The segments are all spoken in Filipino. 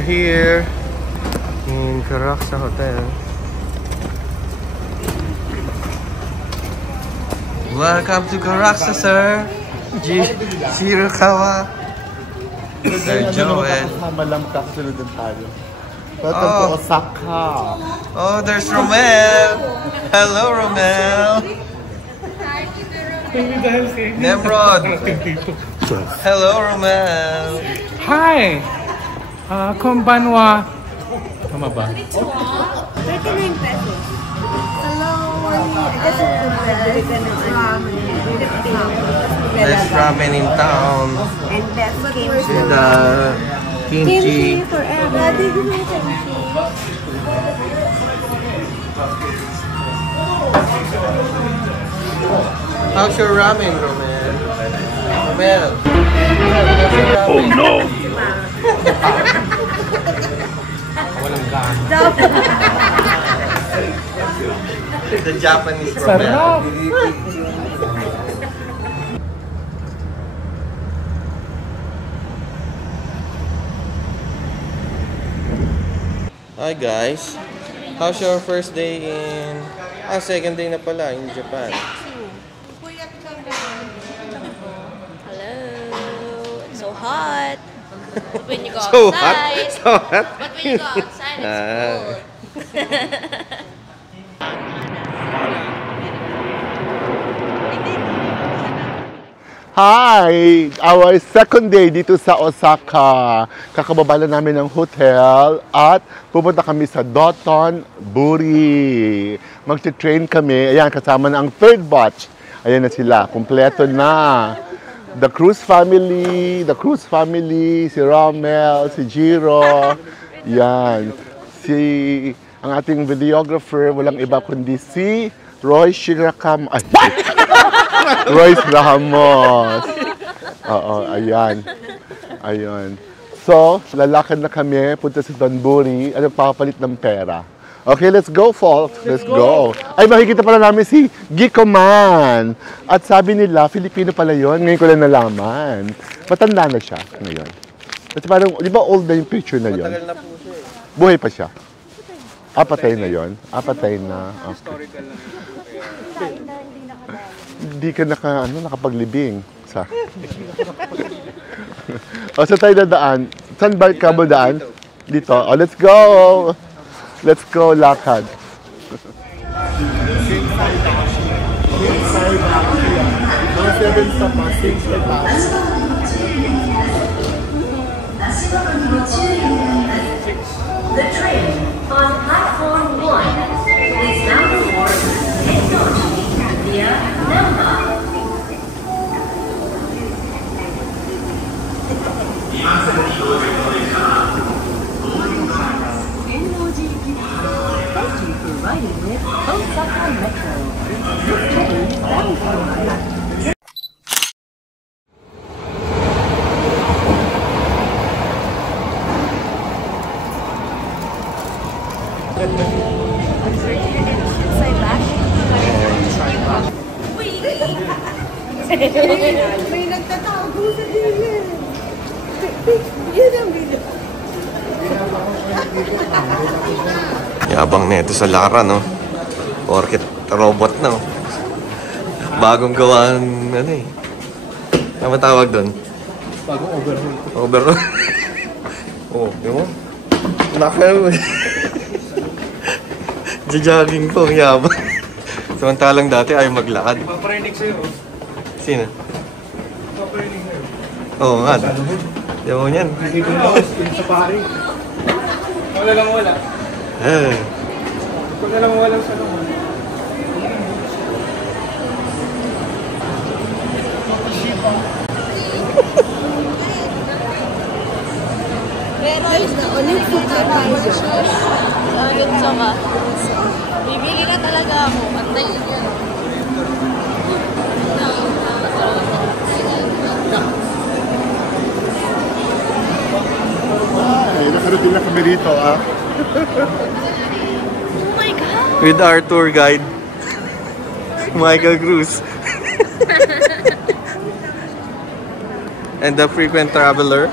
are here in Caraxa Hotel. Welcome to Caraxa, sir. Shirakawa. Sir Joel. Kasunod din tayo. Welcome to Osaka. Oh, there's Romel. Hello, Romel. Nemrod. Hello, Romel. Hi. Konbanwa. Tama ba? 39 pesos. Hello, Best ramen in town. And best kimchi. With kimchi. Forever. How's your ramen, Romel? Romel. How's your ramen? Oh no! The Japanese Romel. Hi guys, how's your first day in... second day na pala in Japan. Hello, it's so hot. But when you go So outside, hot? So hot? but when you go outside, it's cool. Hi! Our second day dito sa Osaka. Kakababa lang namin ng hotel at pupunta kami sa Dotonbori. Magte-train kami. Ayan, kasama na ang third batch. Ayan na sila. Kompleto na. The Cruz family, si Romel, si Jiro. Yan. Ang ating videographer, walang iba kundi si Roy Shirakam. Royce Ramos. Oo, ayan. Ayun. So, lalakad na kami, punta sa Donburi, papalit ng pera. Okay, let's go, folks. Let's go. Ay, makikita pala namin si Giko Man. At sabi nila, Filipino pala yon. Ngayon ko lang nalaman. Matanda na siya ngayon. At parang, di ba old na yung picture na yon? Matagal na po siya eh. Buhay pa siya. Patay na yon? Patay na. Okay. Historical lang. Hindi ka nakapaglibing sa. O, saan tayo dadaan? Saan ba ka mo daan? Dito. Oh, let's go! Let's go, lakad. The train on platform 1 is now toward Tennoji via Namba. Thank you for riding with Osaka Metro. This train is bound for May nagtatago sa dilim. Yun ang video. Yabang na ito sa Lara, no? Porket robot na, no? Bagong gawa ng, ano tawag doon? Bagong overhaul. Overhaul? Oh, di mo? Naka, jogging po, yabang. Samantalang dati ayaw maglakad. Paparinig sa'yo. Sino? Paparinig sa'yo. Oo nga. Yaw niyan. Hindi ko na sa pari. Wala lang wala. Eh. Wala lang wala sa naman. Ulit po tayo. Ulit ka. Bibili na talaga ako. Antayin yun. Ay, nakarating na kami rito, Oh my God! With our tour guide, Michael Cruz. And the frequent traveler.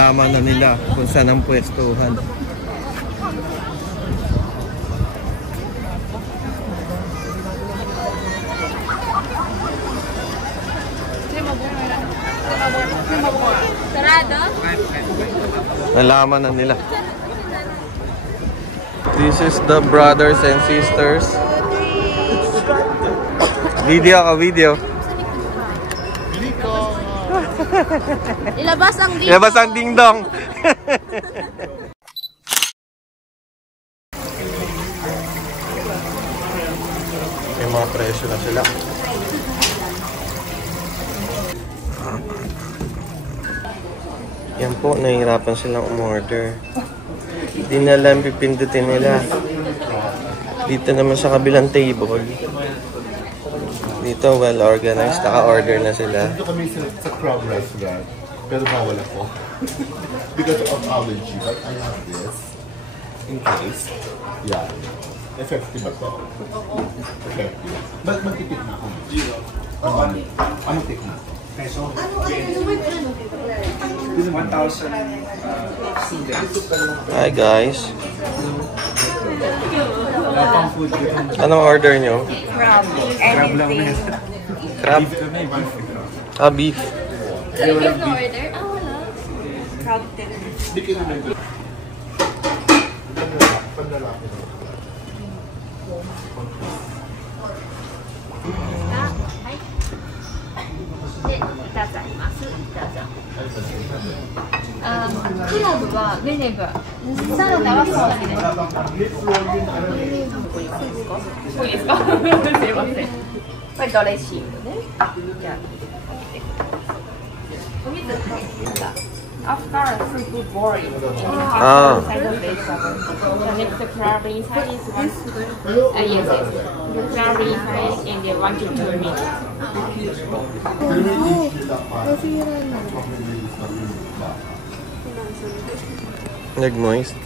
nalaman na nila kung saan ang pwestuhan. Sarado? Nalaman na nila. This is the brothers and sisters. Video ka, video. Ilabas ang dito. Ilabas ang ding-dong. May mga presyo na sila. Yan po, nahihirapan silang umorder. Hindi na lang pipindutin nila. Dito naman sa kabilang table. Dito, well organized. Naka-order na sila. Dito kami sa crab restaurant, pero bawal ako. Because of allergy, but I have this in case. Yeah. Effective ba to? Effective. But magtipid na ako. Anong take na? Peso. 1,000 students. Hi guys. Wala pang food dito. Anong order nyo? Crab lang na. Crab? Ah, beef. Order? Ah, wala. Crab din. Hindi ka naman ito. Pandalaki na.クラブはベネガー、サラダはソースです。こいいですか？すいません。これドレッシングね。じゃあ、お水。After super boring. Ah. The next crab inside is one. Yes, yes. The crab inside in the 1 to 2 minutes. Nag-moist.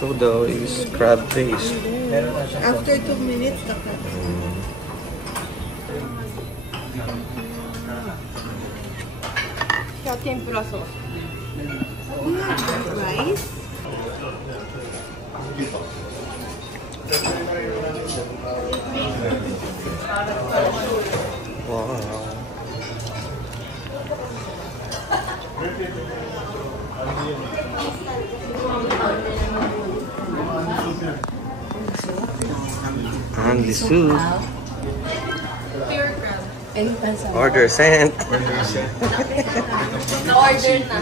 So daw is crab paste. After 2 minutes, the crab. Tempura sauce. Rice. Wow. Only soup. Order sent. Na-order na.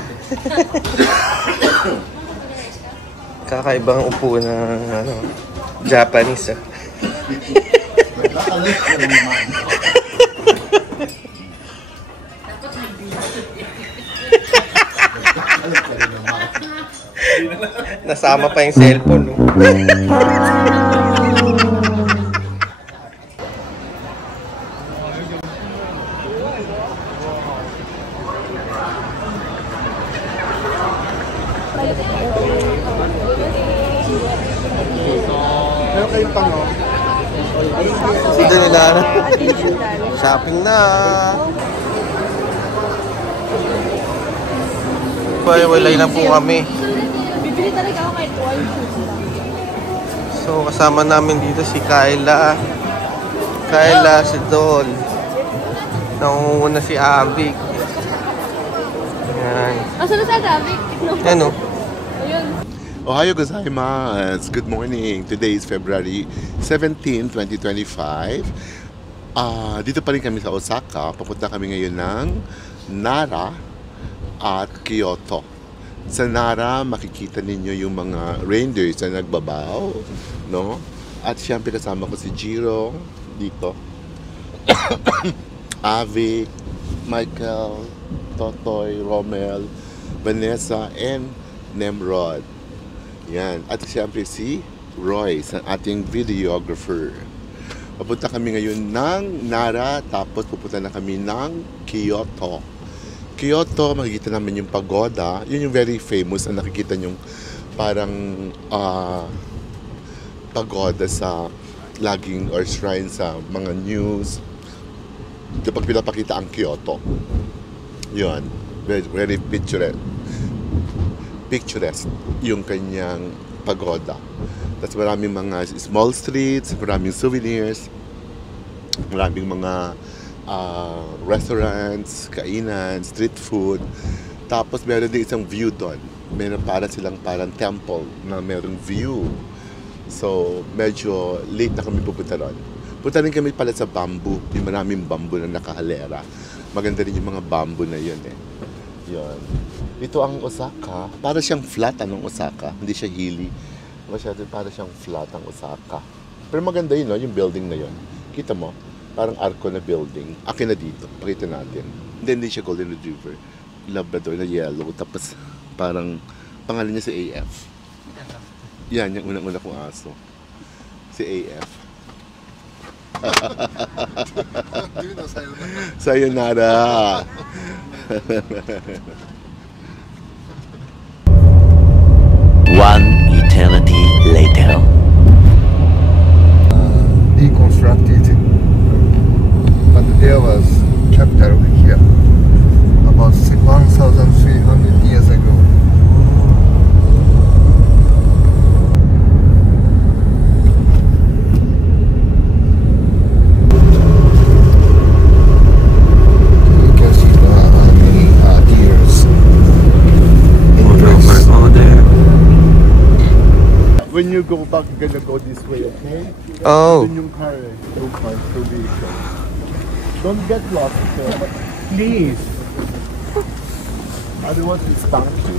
Kakaibang upo ng ano, Japanese. Nasama pa yung cellphone. No? Meron kayong tanong? Dito nila. Shopping na. Walay na po kami. Bibili talaga ako kahit 1 So kasama namin dito si Kyla. Kyla, si Dol. Nangunguna si Abik. Yan. Asa na sa David? Ano? Ayun. Ohayo gozaimasu. Good morning. Today is February 17, 2025. Dito pa rin kami sa Osaka. Papunta kami ngayon ng Nara at Kyoto. Sa Nara, makikita ninyo yung mga reindeers na nagbabaw, no? At siyempre kasama ko si Jiro dito. Avik, Michael, Totoy, Romel, Vanessa, and Nemrod. Yan. At siyempre si Royce, ang ating videographer. Papunta kami ngayon ng Nara, tapos pupunta na kami ng Kyoto. Kyoto, makikita namin yung pagoda. Yun yung very famous na nakikita yung parang pagoda sa laging or shrine sa mga news. kapag pinapakita ang Kyoto. Yun. Very, very picturesque yung kanyang pagoda. Tapos maraming mga small streets, maraming souvenirs, maraming mga restaurants, kainan, street food. Tapos meron din isang view doon. Meron parang temple na merong view. So, medyo late na kami pupunta ron. Punta rin kami pala sa bamboo. Yung maraming bamboo na nakahalera. Maganda rin yung mga bamboo na yun eh. Yun. Ito ang Osaka. Para siyang flat anong Osaka. Hindi siya hilly. Masyado para siyang flat ang Osaka. Pero maganda yun, no? Yung building na yun. Kita mo? Parang arko na building. Akin na dito. Pakita natin. Hindi siya Golden Retriever. Labrador na yellow. Tapos parang pangalan niya si AF. Yan, yung unang-una kong aso. Si AF. Sayonara. One eternity later. Deconstructed, but there was capital here about 1,300 years ago. You can see many deers. When you go back, you're gonna go this way, okay? Oh. Then yung car, don't find solution. Don't get lost, okay? But please. I don't want to spank you.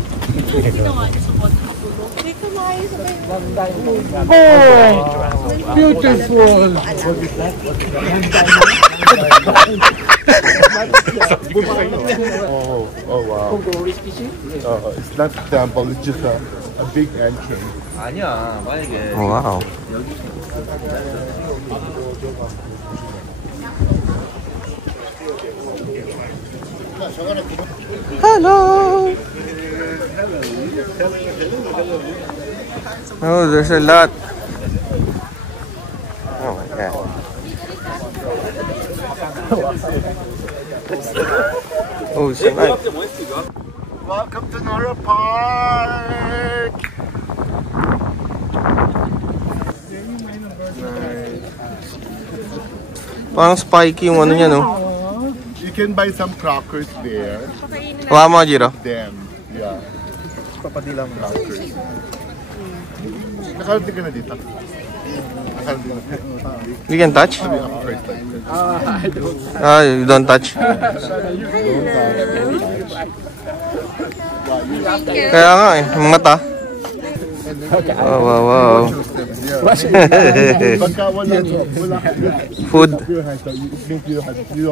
Oh, beautiful. Oh wow. It's not a temple, it's just a big entrance. Oh, wow. Hello. Oh, there's a lot. Oh my god. Oh, it's a nice. Welcome to Nora Park. Parang spiky yung ano niya, no? You can buy some crackers there. Hawa mo, Jiro. Them, yeah. Papadilang crackers. Nakarating ka na dito. Nakarating ka na dito. You can touch? Ako first time. Ah, you don't touch. Kaya nga eh, yung mata. Wow, wow, wow. Pagka wala Food.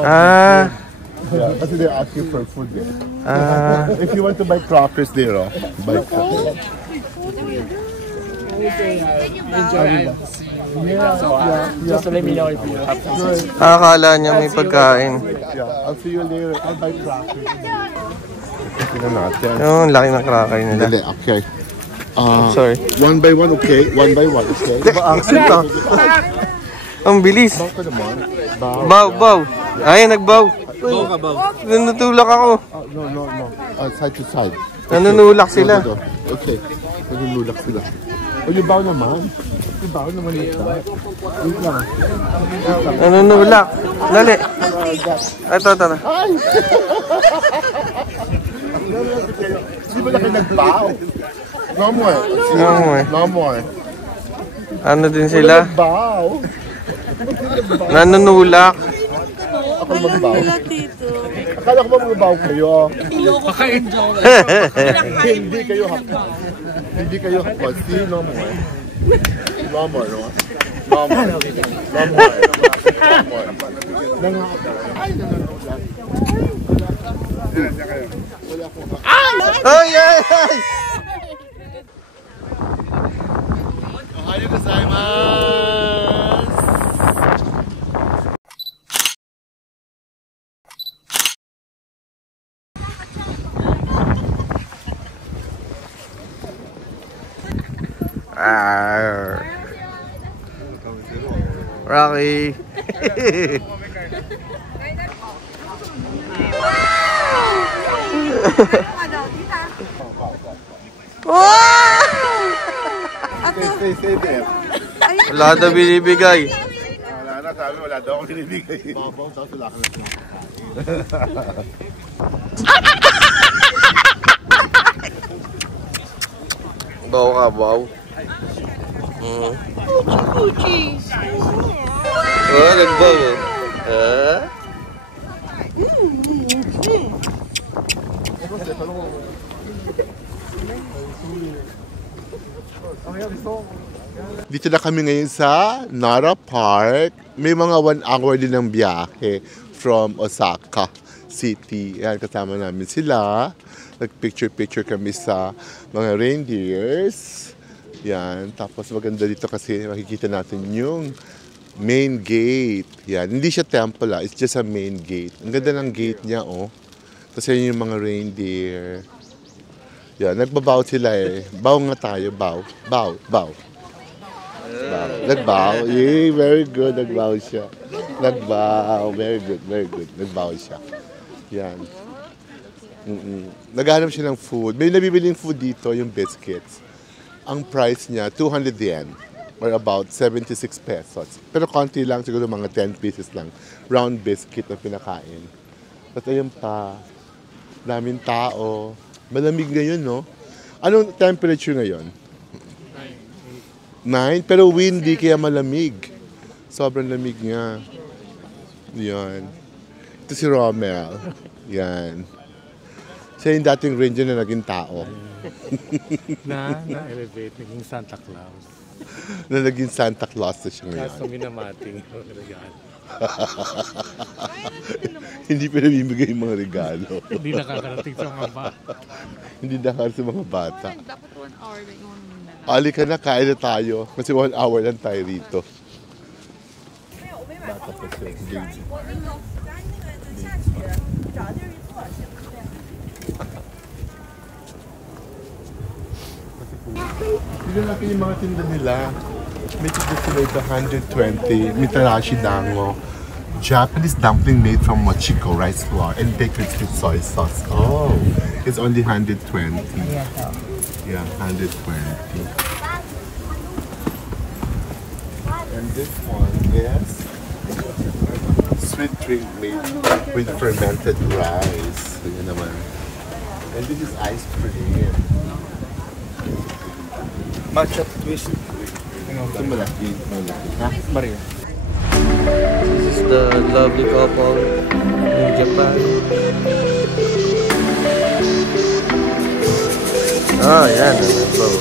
Ah. Yeah, kasi they ask you for food there. Ah. If you want to buy crackers there, oh, buy crackers. Just let me know if you have some. Akala niya may pagkain. Yeah, I'll see you later. I'll buy crackers. Tingnan natin. Yung laki ng krakay nila. Dali, okay. Sorry. One by one, okay? One by one, okay? Accent ah. Ang bilis. Baw ka naman. Baw, baw. Ay, nagbaw. Baw ka, baw. Nanutulak ako. No. Side to side. Nanunulak sila. Ito. Okay. Nanunulak sila. O, yung baw naman. Yung baw naman yung isa. Wait lang. Nanunulak. Dali. Ito. Hindi ba na kayo nagbaw? No more. No more. Ano din sila? Nagbaw. Nanunulak. Ako magbaw. Akala ko ba magbaw kayo? Hindi kayo hapon. Hindi kayo hapon. See, no more. No more, no? No more. No more. Ay, Ay, ay, ay! Ohayo gozaimasu. Arr. Rocky. Stay there. Wala daw binibigay. Wala na, sabi wala daw akong binibigay. Babaw, tapos wala ka na. Baw ka, baw. Oh, nagbaw. Dito na kami ngayon sa Nara Park. May mga 1 hour din ng biyahe from Osaka City. Yan, kasama namin sila. Nag-picture-picture kami sa mga reindeers. Yan, tapos maganda dito kasi makikita natin yung main gate. Yan, hindi siya temple it's just a main gate. Ang ganda ng gate niya, oh. Kasi yun yung mga reindeer. Yan, nagbabaw sila eh. Baw nga tayo, baw. Baw, baw. Nagbaw. Yay, very good. Nagbaw siya. Nagbaw. Very good, very good. Nagbaw siya. Yan. Naghanap siya ng food. May nabibiling food dito, yung biscuits. Ang price niya, 200 yen. Or about 76 pesos. Pero konti lang, siguro mga 10 pieces lang. Round biscuit na pinakain. At ayun pa, daming tao. Malamig ngayon, no? Anong temperature ngayon? 9. Pero windy, kaya malamig. Sobrang lamig niya. Yan. Ito si Rommel. Yan. Siya yung dating ranger na naging tao. Na-elevate, naging Santa Claus. Na naging Santa Claus na siya ngayon. Kaso minamating yung regalo. Hindi pa namimigay yung mga regalo. Hindi nakakarating sa mga bata. Hindi nakakarating sa mga bata. Dapat 1 hour lang yung Ali ka na, kain na tayo. Kasi 1 hour lang tayo rito. Bata pa siya. Baby. Tignan natin yung mga tinda nila. May ticket sila ito 120. Mitarashi dango. Japanese dumpling made from mochiko rice flour and baked with soy sauce. Oh, it's only 120. Yeah, 120. And this one is sweet drink made with fermented rice. Yun naman. And this is ice cream. Matcha twist. Ito malaki. Ha? Maria. This is the lovely couple in Japan. Ah, yan. Nagbaw.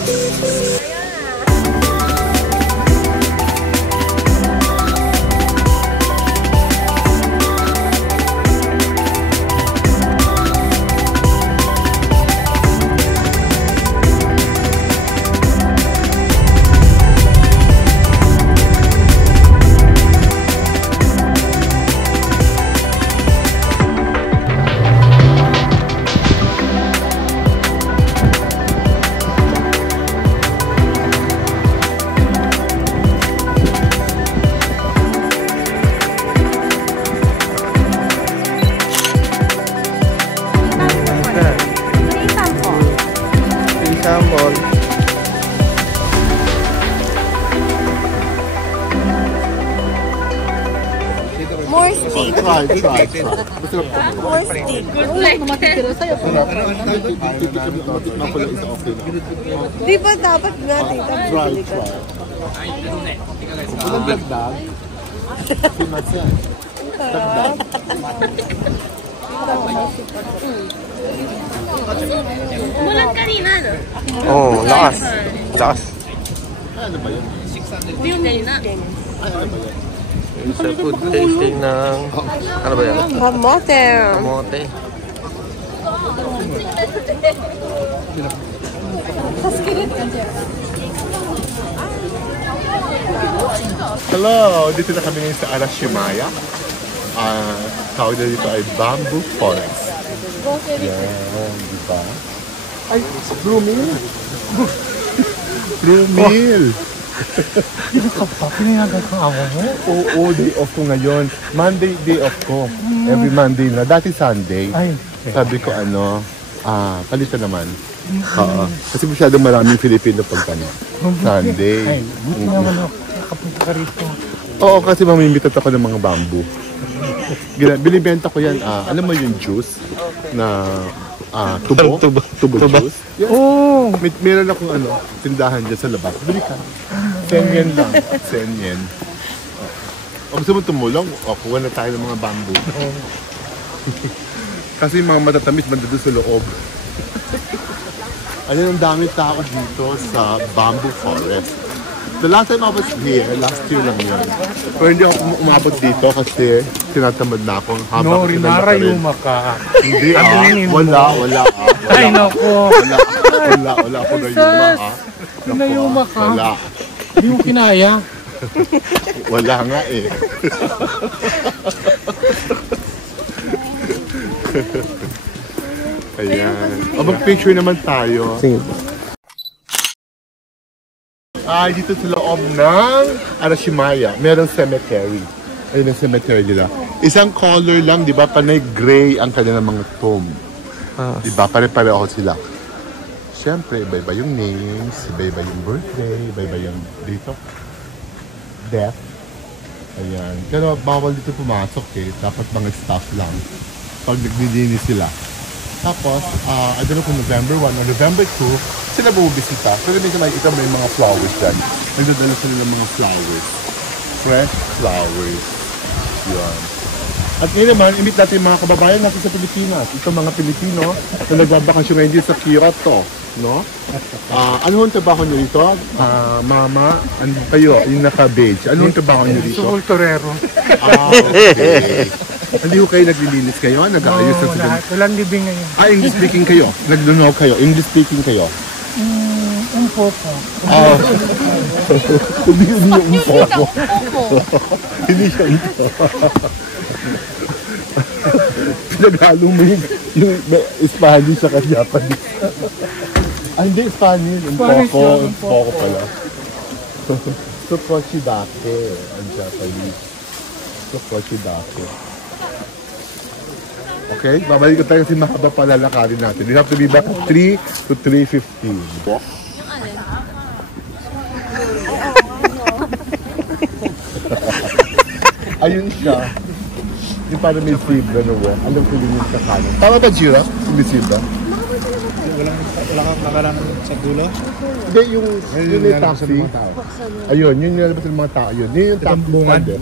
Salmon. More steak. Try. More steak. Di ba dapat natin? Try. Walang dagdag. Simasyan. Dagdag. Mulan kanina, no? Oh, lakas. Lakas. Ano ba yun? Yung kanina. Sa food tasting ng... Ano ba yan? Kamote. Kamote. Hello! Dito na kami ngayon sa Arashimaya. Tawag na dito ay Bamboo Forest. Yan, di ba? Ay, Blue Mill! Blue Mill! Pinayagan kang amo mo? Oo, day off ko ngayon. Monday, day off ko. Every Monday na. Dati Sunday. Ay. Sabi ko palitan naman. Oo. Kasi masyadong maraming Filipino pagkano. Sunday. Ay, buti naman ako. Nakapunta ka rito. Oo, kasi mamimitat ako ng mga bamboo. Binibenta ko yan. Alam mo yung juice na tubo juice? Yeah. Oh! Meron akong tindahan dyan sa labas. Bili ka. 10 yen lang. 10 yen. O gusto mo tumulong? O, kuha na tayo ng mga bamboo. Kasi yung mga matatamis banda doon sa loob. Ang dami tao dito sa bamboo forest. The last time I was here, last year lang yun. Pero hindi ako umabot dito kasi tinatamad na ako. No, rinarayuma ka. Hindi wala. Ay, naku. Wala ako na Pinayuma ka. Wala. Hindi mo kinaya. Wala nga eh. Ayan. Mag-picture naman tayo. Dito sa loob ng Arashimaya, merong cemetery. Ayun ang cemetery nila. Isang color lang, di ba? Panay gray ang kanilang mga tomb. Di ba? Pare-pareho sila. Siyempre, iba-iba yung names, iba-iba yung birthday, iba-iba yung date of death. Ayan. Pero bawal dito pumasok eh. Dapat mga staff lang. Pag naglilinis sila. Tapos, I don't know kung November 1 or November 2, sila bumibisita. Pero minsan makikita may mga flowers dyan. Nagdadala sila ng mga flowers. Fresh flowers. Yan. At ngayon naman, imbit natin yung mga kababayan natin sa Pilipinas. Ito mga Pilipino na nagbabakasyon ngayon dito sa Kyoto. No? Ano ang trabaho nyo dito? Mama, ano kayo? Yung naka-beige. Ano ang trabaho nyo dito? Sulturero. Okay. Hindi ko kayo naglilinis kayo? Nag-aayos na sila? Walang libing ngayon. English speaking kayo? Naglunaw kayo? English speaking kayo? Un poco. Hindi yung poco. Hindi siya Pinaghalo mo yung Spanish sa Japanese. Hindi Spanish. Un poco pala. So, kochidake ang Japanese. So, kochidake. Okay, babalik ko tayo kasi mahaba pala lakarin natin. We have to be back 3 to 3:15. Ayun siya. Yung parang may zebra na wala. Alam ko yun yung sa kanan. Tama ba, Jira? May zebra? Wala kang nakalangan sa dulo? Hindi, yung may taxi. Ayun, yun yung nalabas ng mga tao. Yun yung taxi.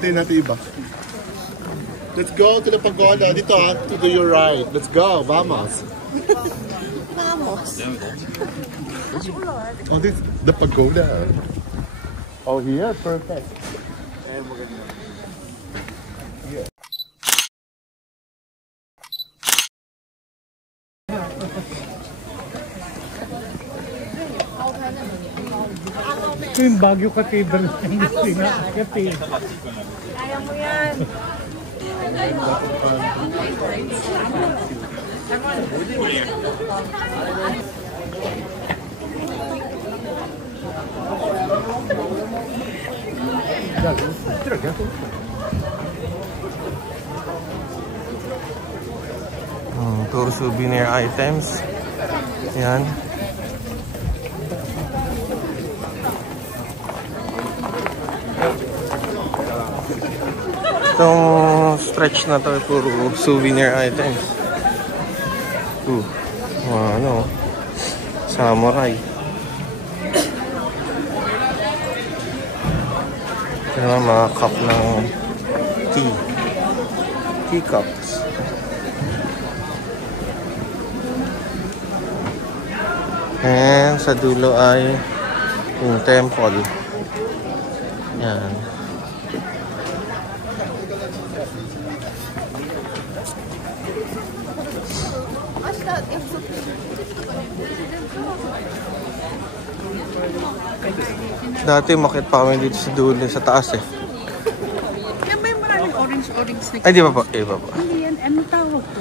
Hintayin natin iba. Let's go to the pagoda. Dito to your right. Let's go. Vamos. Vamos. Oh, this the pagoda. Oh, here? Perfect. Ito yung Baguio Cathedral. Hindi na Cathedral. Kaya mo yan. Tour souvenir items. Yan. Itong stretch na to puro souvenir items. Ano? Samurai. Ito naman mga cup ng tea. Teacups. And sa dulo ay yung temple. Yan. Dati makit pa kami dito sa dulo, sa taas eh. orange na. Ay, di ba po? Iba po. Hindi yan. Ano tawag po?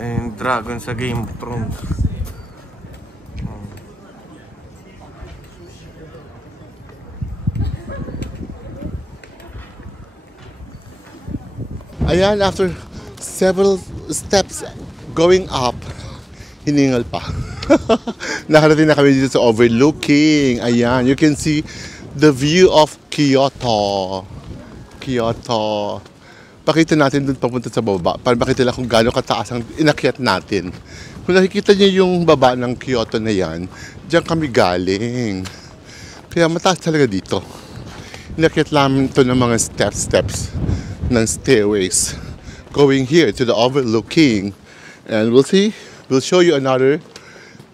And dragon sa Game of Thrones. Ayan, after several steps going up, hiningal pa. Nakarating na kami dito sa overlooking. Ayan, you can see the view of Kyoto. Kyoto. Pakita natin dun papunta sa baba para makita lang kung gaano kataas ang inakyat natin. Kung nakikita niyo yung baba ng Kyoto na yan, diyan kami galing. Kaya mataas talaga dito. Inakyat namin ito ng mga steps ng stairways going here to the overlooking, and we'll show you another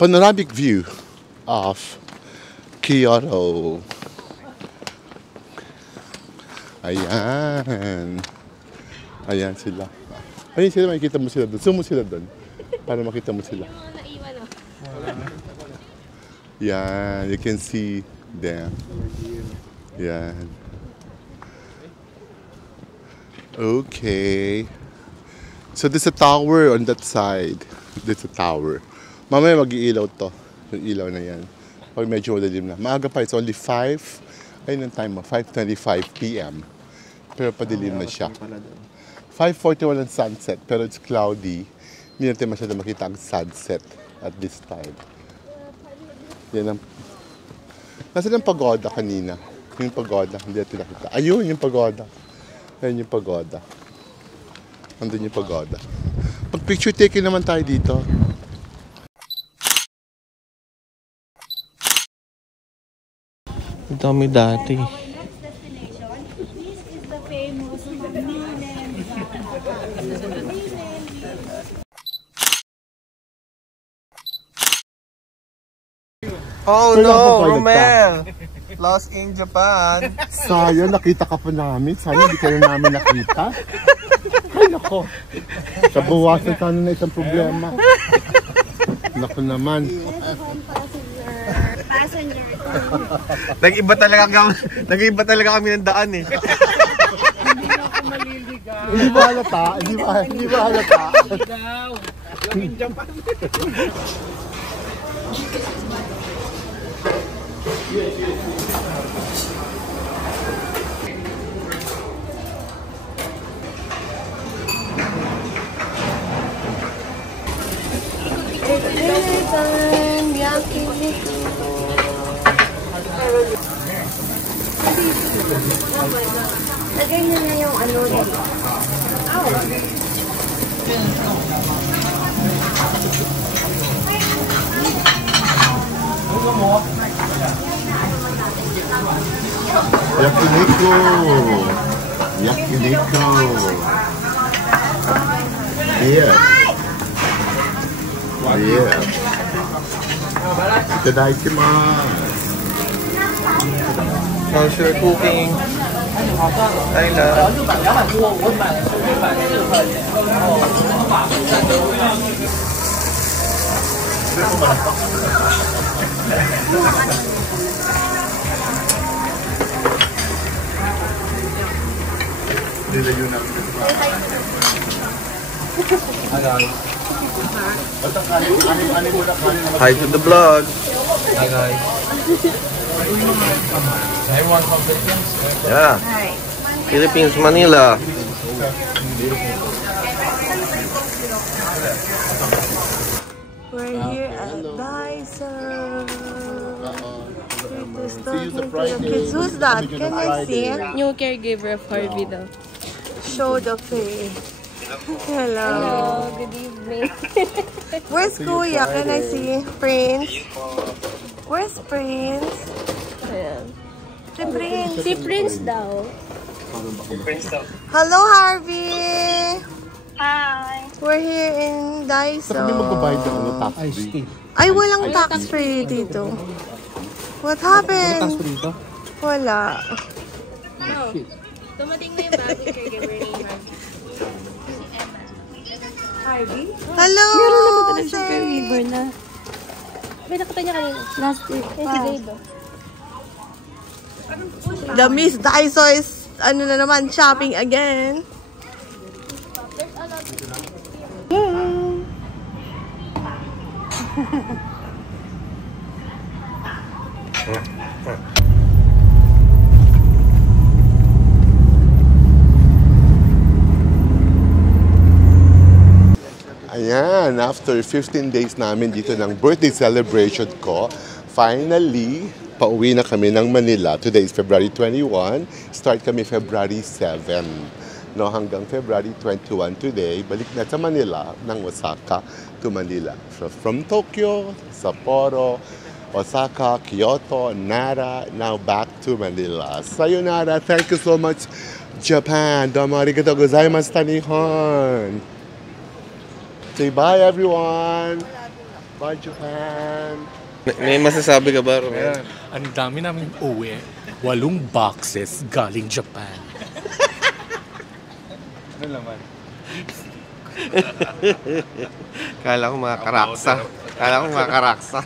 panoramic view of Kyoto. Ayan sila. Ayun sila, makikita mo sila doon. Zoom mo sila doon para makita mo sila. Yan, you can see them. Yan. Okay. So there's a tower on that side. There's a tower. Mamaya mag-iilaw to. Yung ilaw na yan. Pag medyo madilim na. Maaga pa. It's only 5. Ayun ang time mo. 5:25 p.m. Pero padilim na siya. 5:41 ang sunset. Pero it's cloudy. Hindi natin masyado makita ang sunset at this time. Yan ang... Nasaan ang pagoda kanina? Yung pagoda. Hindi natin nakita. Ayun yung pagoda. Ayan yung pagoda. Andun yung pagoda. Pag-picture taking naman tayo dito. Ito kami dati. This is the famous Oh no, Romel! Lost in Japan. Sayang, nakita ka pa namin. Sana hindi ka na namin nakita. Ay, nako. Kabawasan sana na isang problema. Nako naman. passenger. Nag-iba talaga kami ng daan eh. Hindi na ako maliligaw. Hindi ba halata? Hindi ba halata? Daw. Yung in Japan. Lagay niyo na yung ano dito. Yakiniku! Yakiniku! Yeah. Yeah. Itadakimasu. How's your cooking? Tyler. Hi to the vlog. Hi guys. Everyone from Philippines? Yeah. Hi. Philippines, Manila. We're here at Daiso. Who's that? Can I see? New caregiver of Harvey daw. Show the face. Hello. Hello, good evening. Where's Kuya? Can I see? Prince? Where's Prince? Ayan. Si Prince. Si Prince daw. Hello, Harvey. Hi. We're here in Daiso. Kami magbabayad ng ano, tax free. Ay, walang tax free dito. What happened? Taas ko dito. Wala. No. Dumating na yung bagong caregiver ni Harvey. Hello, Sir. Caregiver na. May nakita niya kanina. Last week. Si Dave. The Miss Daiso is, ano na naman, shopping again. Ayan, after 15 days namin dito ng birthday celebration ko, finally, pauwi na kami ng Manila. Today is February 21. Start kami February 7. No, hanggang February 21 today, balik na sa Manila, ng Osaka to Manila. So from Tokyo, Sapporo, Osaka, Kyoto, Nara, now back to Manila. Sayonara, thank you so much, Japan. Domo arigatou gozaimashita, Nihon. Say bye, everyone. Bye, Japan. May masasabi ka ba, Romel? Ang dami namin uwi. 8 boxes galing Japan. Ano naman? Kala ko mga karaksa.